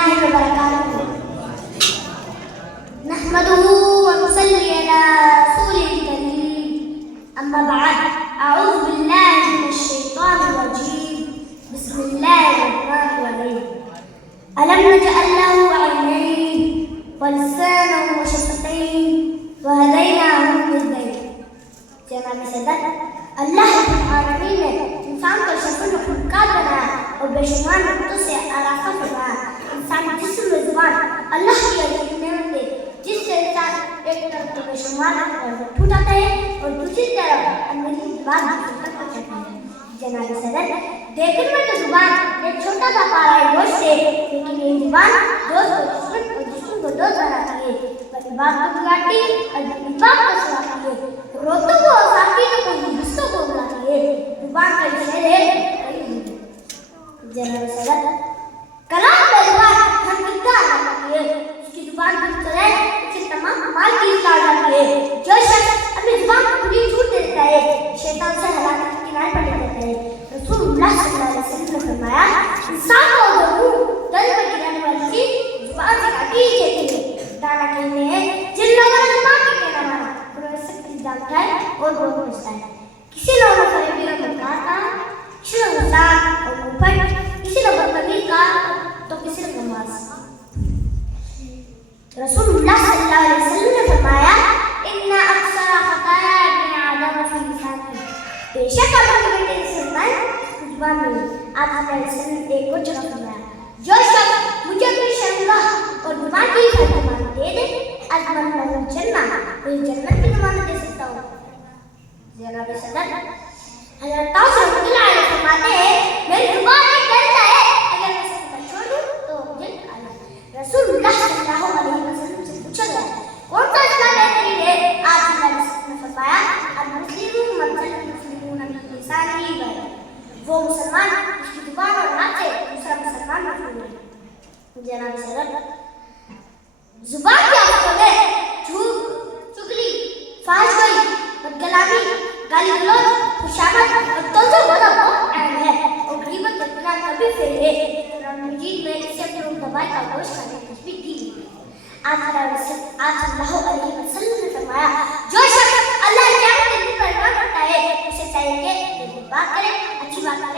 الله وبركاته. نحمده ونصلي على رسوله الكريم. أما بعد، أعوذ بالله من الشيطان الرجيم. بسم الله الرحمن الرحيم. ألم نجعل له عينين ولسانا وشفتين وهديناه النجدين. جناب صدر، اللہ العالمین نے انسان کو شفل خلقات بنایا اور بے شمار نعمتوں سے آراستہ فرمایا. انسان جسم و زبان اللہ کی عظیم نعمت ہے، جس سے انسان ایک طرف تو بے شمار نعمتیں اٹھاتا ہے اور دوسری طرف اندھیری زبان حاصل کر پاتا ہے. جناب صدر، دیکھنے میں تو زبان ایک چھوٹا سا پارا گوشت ہے، لیکن یہ زبان دوست کو دشمن اور دشمن کو دوست بناتی ہے. بڑی بات کو بگاڑتی اور بڑی بات کو سناتی ہے. روتوں کو ہنساتی تو کوئی حصوں کو بلاتی ہے. زبان کا شہر ہے. جناب صدر، کلام کا زبان ہر مدعا لاتی ہے. اس کی زبان پر چلے اسے تمام مال کی اصلاح جاتی ہے. جو شخص اپنی زبان کو کھلی چھوٹ دیتا ہے، شیطان سے ہلاکت کے کنارے پر لے جاتا ہے. رسول اللہ صلی اللہ علیہ وسلم نے فرمایا، انسان کو ضرور دل پر گرانے والی چیز زبان سے کاٹی ہی جاتی ہے. دانا کہتے ہیں جن لوگوں نے زبان کا کہنا مانا انہوں نے سب چیز جانتا ہے اور بہت پہنچتا ہے. کسی لوگوں نے فریبی اور مکار کہا، کسی نے غصان اور اوپر، کسی نے بدتمیز کہا تو کسی نے نماز. رسول اللہ صلی اللہ علیہ وسلم نے فرمایا، ان اکثر خطایا ابن آدم فی لسانہ. بے شک آپ کے بیٹے انسان زبان میں. آپ صلی اللہ علیہ وسلم نے ایک کو جگہ فرمایا، جو شخص مجھے اپنی شرمگاہ اور زبان کی ضمانت دے دے، از من له الجنہ، میں جنت کی ضمانت دے سکتا ہوں. جناب صدر، حضرت طاؤس رحمۃ اللہ علیہ فرماتے ہیں، میری زبان ایک ڈنڈا ہے، اگر میں اسے چھوڑ دوں تو مجھے آنا. رسول اللہ صلی اللہ علیہ وسلم سے پوچھا گیا، کون سا اسلام بہترین ہے؟ آپ صلی اللہ علیہ وسلم نے فرمایا، المسلم من سلم المسلمون من لسانہ ویدہ. وہ مسلمان جس کی زبان اور ہاتھ سے دوسرا مسلمان محفوظ ہے. جناب صدر، زبان کے آفتوں میں جھوٹ، چغلی، فحش گوئی، بدکلامی، گالی گلوچ، خوشامد اور توجہ غضب بہت اہم ہے اور غیبت بدگمان کبھی فیل ہے. قرآن مجید میں اسے اپنے دبائی کا گوشت کھانے کی تشبیہ دی گئی. آپ صلی اللہ علیہ وسلم نے فرمایا، جو شخص اللہ قیامت کے دن پر ایمان رکھتا ہے اسے چاہیے کہ نیک بات کرے، اچھی بات